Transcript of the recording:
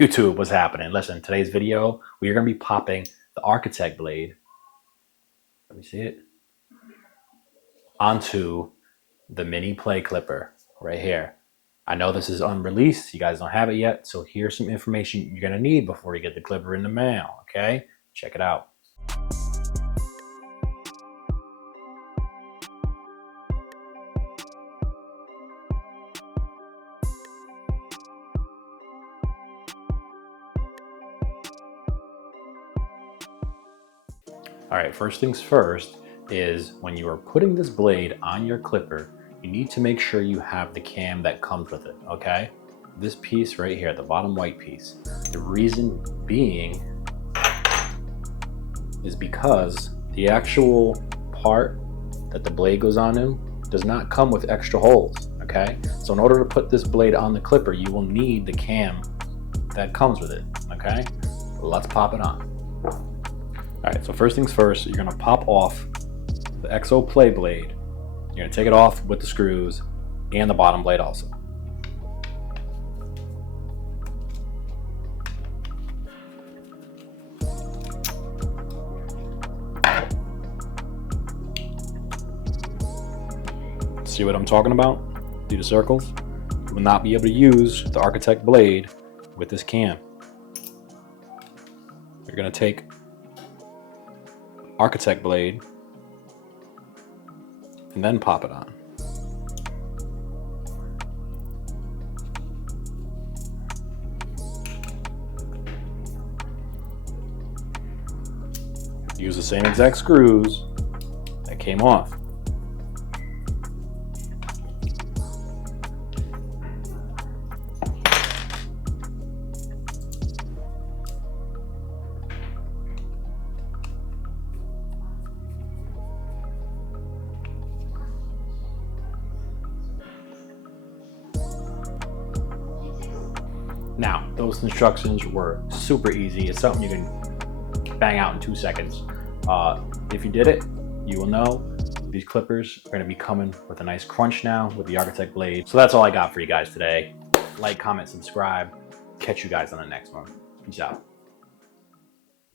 YouTube, what's happening? Listen, today's video, we are going to be popping the Architek blade, let me see it, onto the mini play clipper right here. I know this is unreleased, you guys don't have it yet, so here's some information you're going to need before you get the clipper in the mail, okay? Check it out. All right, first things first is when you are putting this blade on your clipper, you need to make sure you have the cam that comes with it, okay? This piece right here, the bottom white piece. The reason being is because the actual part that the blade goes onto does not come with extra holes, okay? So in order to put this blade on the clipper, you will need the cam that comes with it, okay? Let's pop it on. All right, so first things first, you're gonna pop off the XO play blade. You're gonna take it off with the screws and the bottom blade also. See what I'm talking about? See the circles? You will not be able to use the Architek blade with this cam. You're gonna take Architek blade and then pop it on. Use the same exact screws that came off. Now, those instructions were super easy. It's something you can bang out in 2 seconds. If you did it, you will know these clippers are going to be coming with a nice crunch now with the Architek blade. So that's all I got for you guys today. Like, comment, subscribe. Catch you guys on the next one. Peace out.